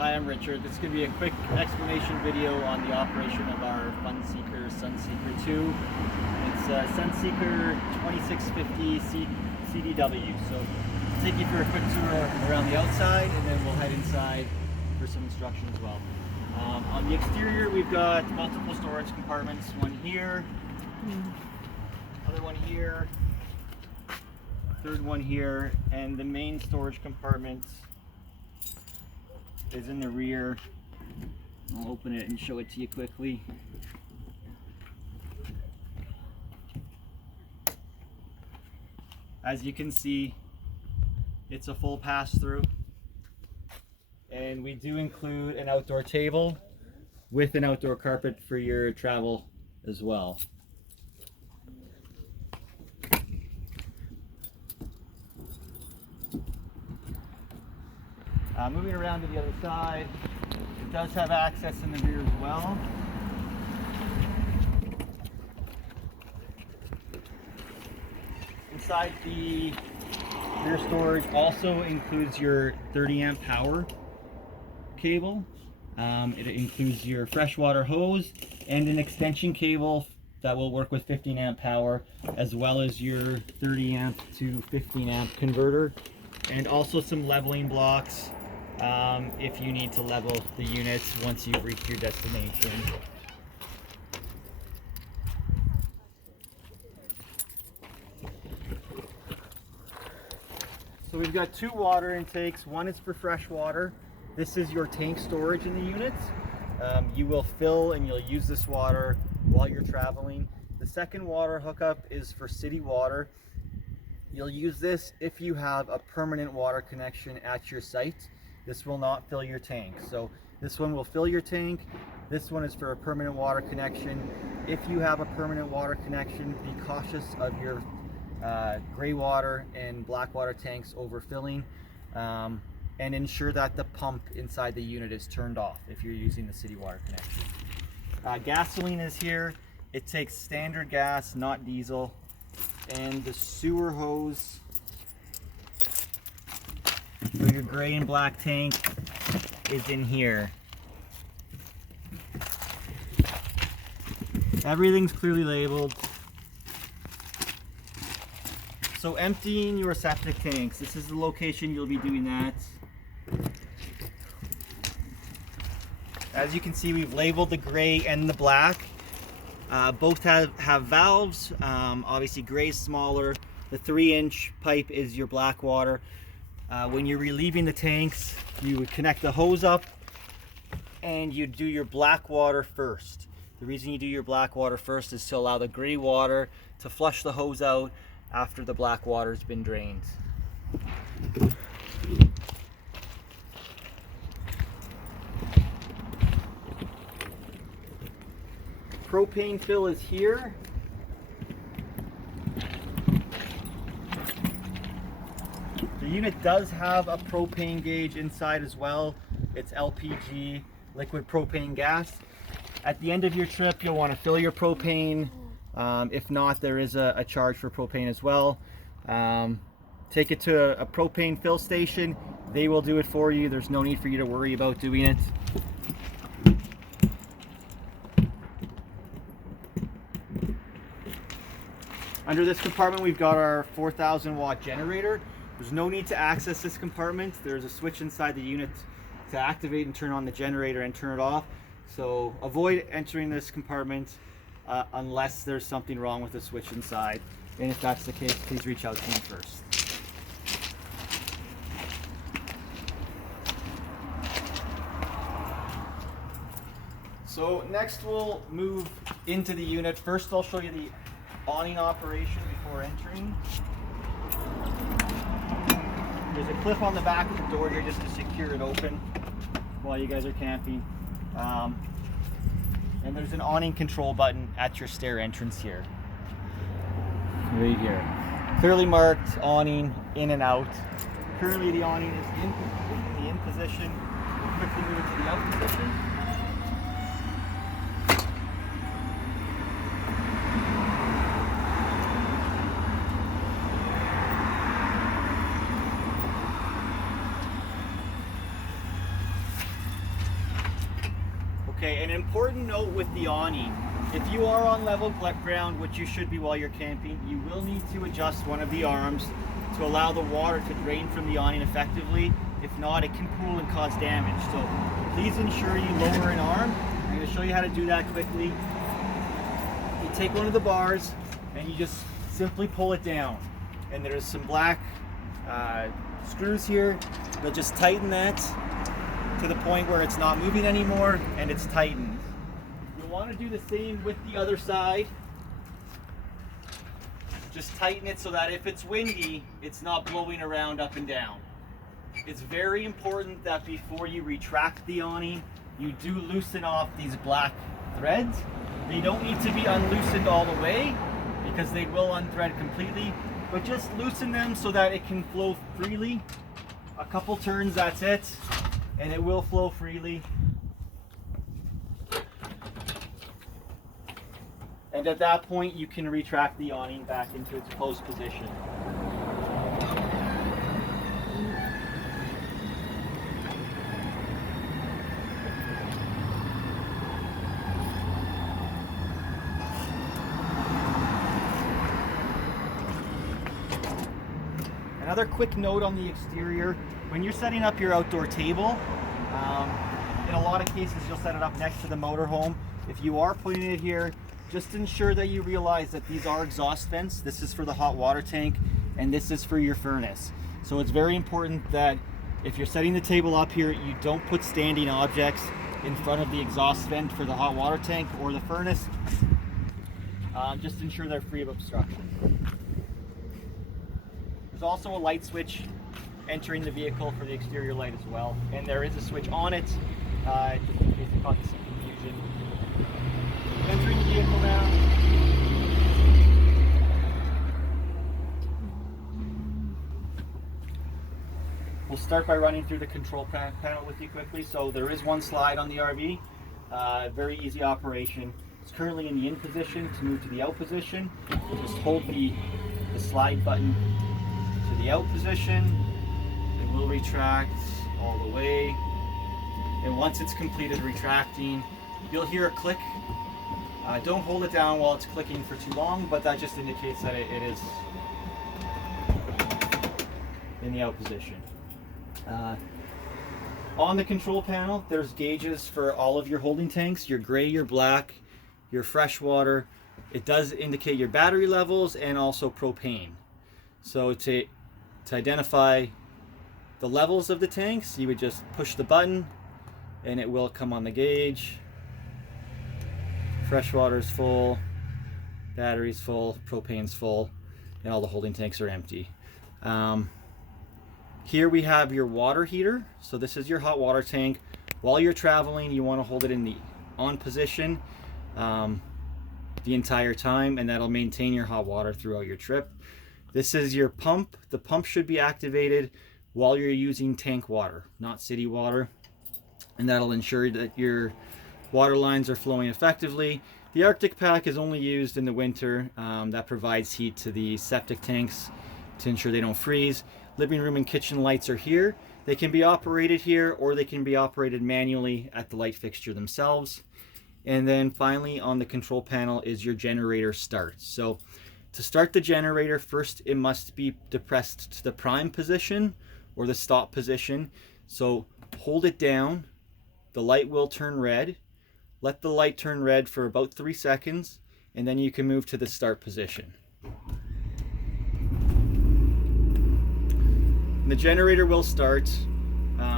Hi, I'm Richard. This is going to be a quick explanation video on the operation of our funseeker Sunseeker 2. It's a Sunseeker 2650 CDW. So I'll take you for a quick tour around the outside and then we'll head inside for some instruction as well. On the exterior we've got multiple storage compartments, one here, another one here, third one here, and the main storage compartment is in the rear. I'll open it and show it to you quickly. As you can see, it's a full pass-through, and we do include an outdoor table with an outdoor carpet for your travel as well. Moving around to the other side, it does have access in the rear as well. Inside the rear storage also includes your 30 amp power cable. It includes your freshwater hose and an extension cable that will work with 15 amp power, as well as your 30 amp to 15 amp converter, and also some leveling blocks if you need to level the units once you've reached your destination. So we've got two water intakes. One is for fresh water. This is your tank storage in the unit. You will fill and you'll use this water while you're traveling. The second water hookup is for city water. You'll use this if you have a permanent water connection at your site. This will not fill your tank. So this one will fill your tank. This one is for a permanent water connection. If you have a permanent water connection, be cautious of your gray water and black water tanks overfilling, and ensure that the pump inside the unit is turned off if you're using the city water connection. Gasoline is here. It takes standard gas, not diesel, and the sewer hose for your gray and black tank is in here. Everything's clearly labeled. So emptying your septic tanks, this is the location you'll be doing that. As you can see, we've labeled the gray and the black. Both have valves. Obviously gray is smaller. The 3-inch pipe is your black water. When you're relieving the tanks, you would connect the hose up and you do your black water first. The reason you do your black water first is to allow the gray water to flush the hose out after the black water's been drained. Propane fill is here. The unit does have a propane gauge inside as well. It's LPG, liquid propane gas. At the end of your trip, you'll want to fill your propane. If not, there is a charge for propane as well. Take it to a propane fill station. They will do it for you. There's no need for you to worry about doing it. Under this compartment, we've got our 4,000 watt generator. There's no need to access this compartment. There's a switch inside the unit to activate and turn on the generator and turn it off. So avoid entering this compartment unless there's something wrong with the switch inside. And if that's the case, please reach out to me first. So next we'll move into the unit. First I'll show you the awning operation before entering. There's a clip on the back of the door here just to secure it open while you guys are camping. And there's an awning control button at your stair entrance here. Right here. Clearly marked awning in and out. Currently the awning is in the in position. We'll quickly move it to the out position. Okay, an important note with the awning. If you are on level ground, which you should be while you're camping, you will need to adjust one of the arms to allow the water to drain from the awning effectively. If not, it can pool and cause damage. So please ensure you lower an arm. I'm going to show you how to do that quickly. You take one of the bars and you just simply pull it down. And there's some black screws here. You'll just tighten that to the point where it's not moving anymore and it's tightened. You'll want to do the same with the other side. Just tighten it so that if it's windy, it's not blowing around up and down. It's very important that before you retract the awning, you do loosen off these black threads. They don't need to be unloosened all the way because they will unthread completely, but just loosen them so that it can flow freely. A couple turns, that's it, and it will flow freely. And at that point, you can retract the awning back into its closed position. Another quick note on the exterior, when you're setting up your outdoor table, in a lot of cases you'll set it up next to the motorhome. If you are putting it here, just ensure that you realize that these are exhaust vents. This is for the hot water tank and this is for your furnace. So it's very important that if you're setting the table up here, you don't put standing objects in front of the exhaust vent for the hot water tank or the furnace. Just ensure they're free of obstruction. There's also a light switch entering the vehicle for the exterior light as well, and there is a switch on it, just in case it causes some confusion. Entering the vehicle now. We'll start by running through the control panel with you quickly. So there is one slide on the RV, very easy operation. It's currently in the in position. To move to the out position, we'll just hold the slide button to the out position. It will retract all the way. And once it's completed retracting, you'll hear a click. Don't hold it down while it's clicking for too long, but that just indicates that it is in the out position. On the control panel, there's gauges for all of your holding tanks, your gray, your black, your fresh water. It does indicate your battery levels and also propane. So to identify the levels of the tanks, you would just push the button and it will come on the gauge. Fresh water is full, battery's full, propane's full, and all the holding tanks are empty. Here we have your water heater. So this is your hot water tank. While you're traveling, you want to hold it in the on position the entire time, and that'll maintain your hot water throughout your trip. This is your pump. The pump should be activated while you're using tank water, not city water, and that'll ensure that your water lines are flowing effectively. The Arctic pack is only used in the winter. That provides heat to the septic tanks to ensure they don't freeze. Living room and kitchen lights are here. They can be operated here or they can be operated manually at the light fixture themselves. And then finally on the control panel is your generator start. So to start the generator, first it must be depressed to the prime position or the stop position. So hold it down, the light will turn red. Let the light turn red for about 3 seconds, and then you can move to the start position. And the generator will start.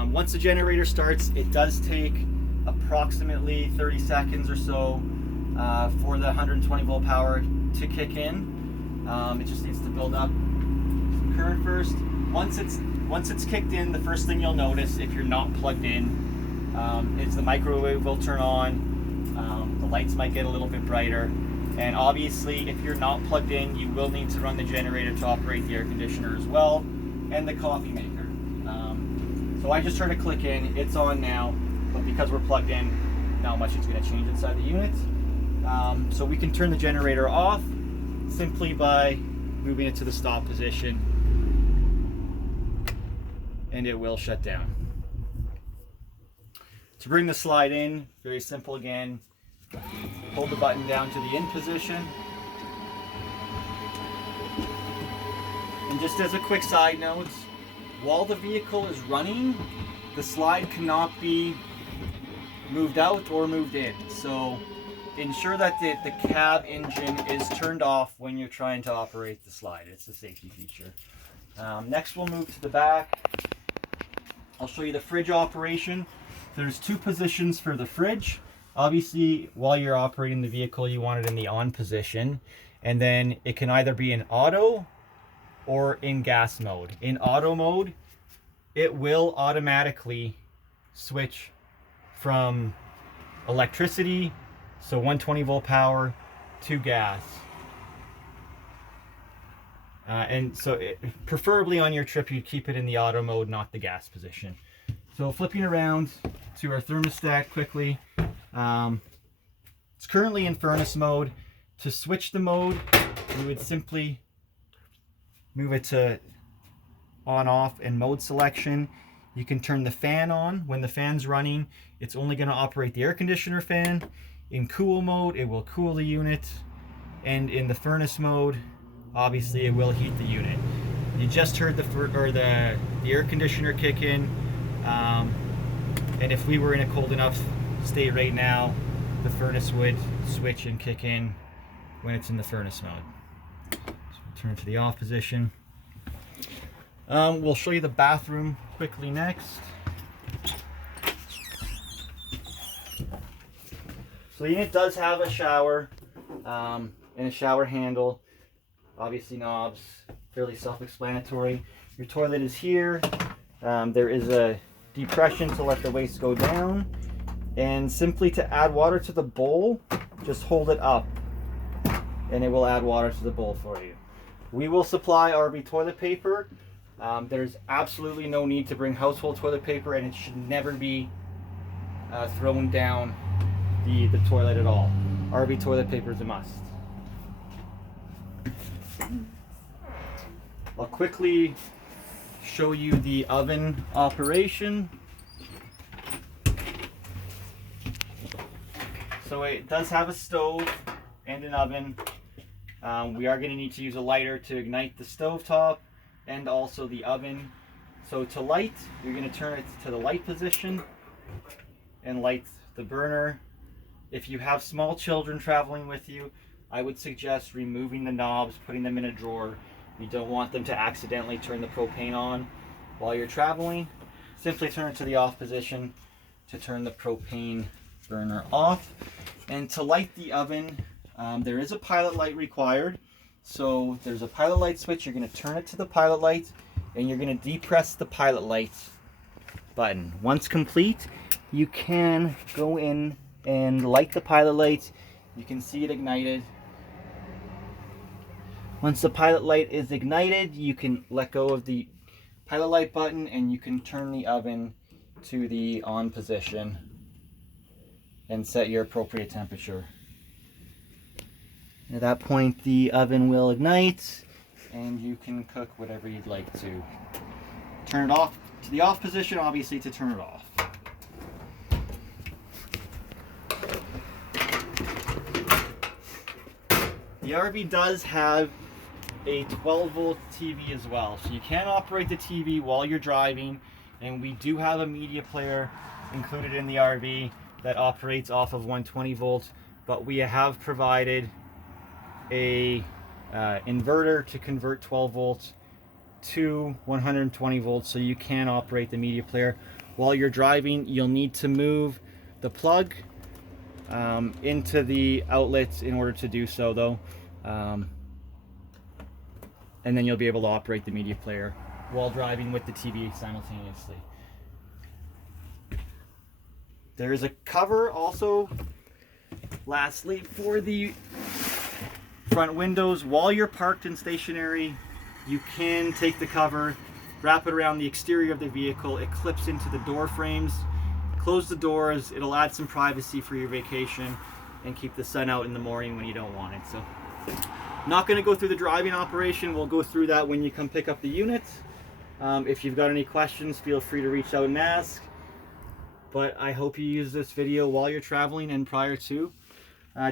Once the generator starts, it does take approximately 30 seconds or so for the 120 volt power to kick in. It just needs to build up some current first. Once it's kicked in, the first thing you'll notice if you're not plugged in is the microwave will turn on. The lights might get a little bit brighter, and obviously if you're not plugged in, you will need to run the generator to operate the air conditioner as well and the coffee maker. So I just heard a click in, it's on now, but because we're plugged in, not much is going to change inside the unit. So we can turn the generator off simply by moving it to the stop position, and it will shut down. To bring the slide in, very simple again. Hold the button down to the in position. And just as a quick side note, while the vehicle is running, the slide cannot be moved out or moved in. So ensure that the cab engine is turned off when you're trying to operate the slide. It's a safety feature. Next we'll move to the back. I'll show you the fridge operation. There's two positions for the fridge. Obviously, while you're operating the vehicle, you want it in the on position. And then it can either be in auto or in gas mode. In auto mode, it will automatically switch from electricity, so 120 volt power, to gas. And so preferably on your trip, you'd keep it in the auto mode, not the gas position. So flipping around to our thermostat quickly. It's currently in furnace mode. To switch the mode, we would simply move it to on, off, and mode selection. You can turn the fan on. When the fan's running, it's only going to operate the air conditioner fan. In cool mode, it will cool the unit. And in the furnace mode, obviously it will heat the unit. You just heard the air conditioner kick in. And if we were in a cold enough state right now, the furnace would switch and kick in when it's in the furnace mode. So we'll turn to the off position. We'll show you the bathroom quickly next. So the unit does have a shower and a shower handle. Obviously knobs, fairly self-explanatory. Your toilet is here. There is a depression to let the waste go down. And simply to add water to the bowl, just hold it up and it will add water to the bowl for you. We will supply RV toilet paper. There's absolutely no need to bring household toilet paper, and it should never be thrown down the toilet at all. RV toilet paper is a must. I'll quickly show you the oven operation. So it does have a stove and an oven. We are going to need to use a lighter to ignite the stove top and also the oven. So to light, you're going to turn it to the light position and light the burner. If you have small children traveling with you, I would suggest removing the knobs, putting them in a drawer. You don't want them to accidentally turn the propane on while you're traveling. Simply turn it to the off position to turn the propane burner off. And to light the oven, there is a pilot light required. So there's a pilot light switch. You're going to turn it to the pilot light and you're going to depress the pilot light button. Once complete, you can go in and light the pilot light. You can see it ignited. Once the pilot light is ignited, you can let go of the pilot light button and you can turn the oven to the on position and set your appropriate temperature. At that point, the oven will ignite and you can cook whatever you'd like to. Turn it off to the off position, obviously, to turn it off. The RV does have a 12-volt TV as well, so you can operate the TV while you're driving, and we do have a media player included in the RV that operates off of 120 volts, but we have provided a inverter to convert 12 volts to 120 volts, so you can operate the media player while you're driving. You'll need to move the plug into the outlets in order to do so, though, and then you'll be able to operate the media player while driving with the TV simultaneously. There is a cover also, lastly, for the front windows. While you're parked and stationary, you can take the cover, wrap it around the exterior of the vehicle. It clips into the door frames. Close the doors. It'll add some privacy for your vacation and keep the sun out in the morning when you don't want it. So, not going to go through the driving operation. We'll go through that when you come pick up the unit. If you've got any questions, feel free to reach out and ask. but I hope you use this video while you're traveling and prior to,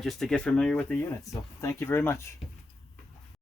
just to get familiar with the units. So thank you very much.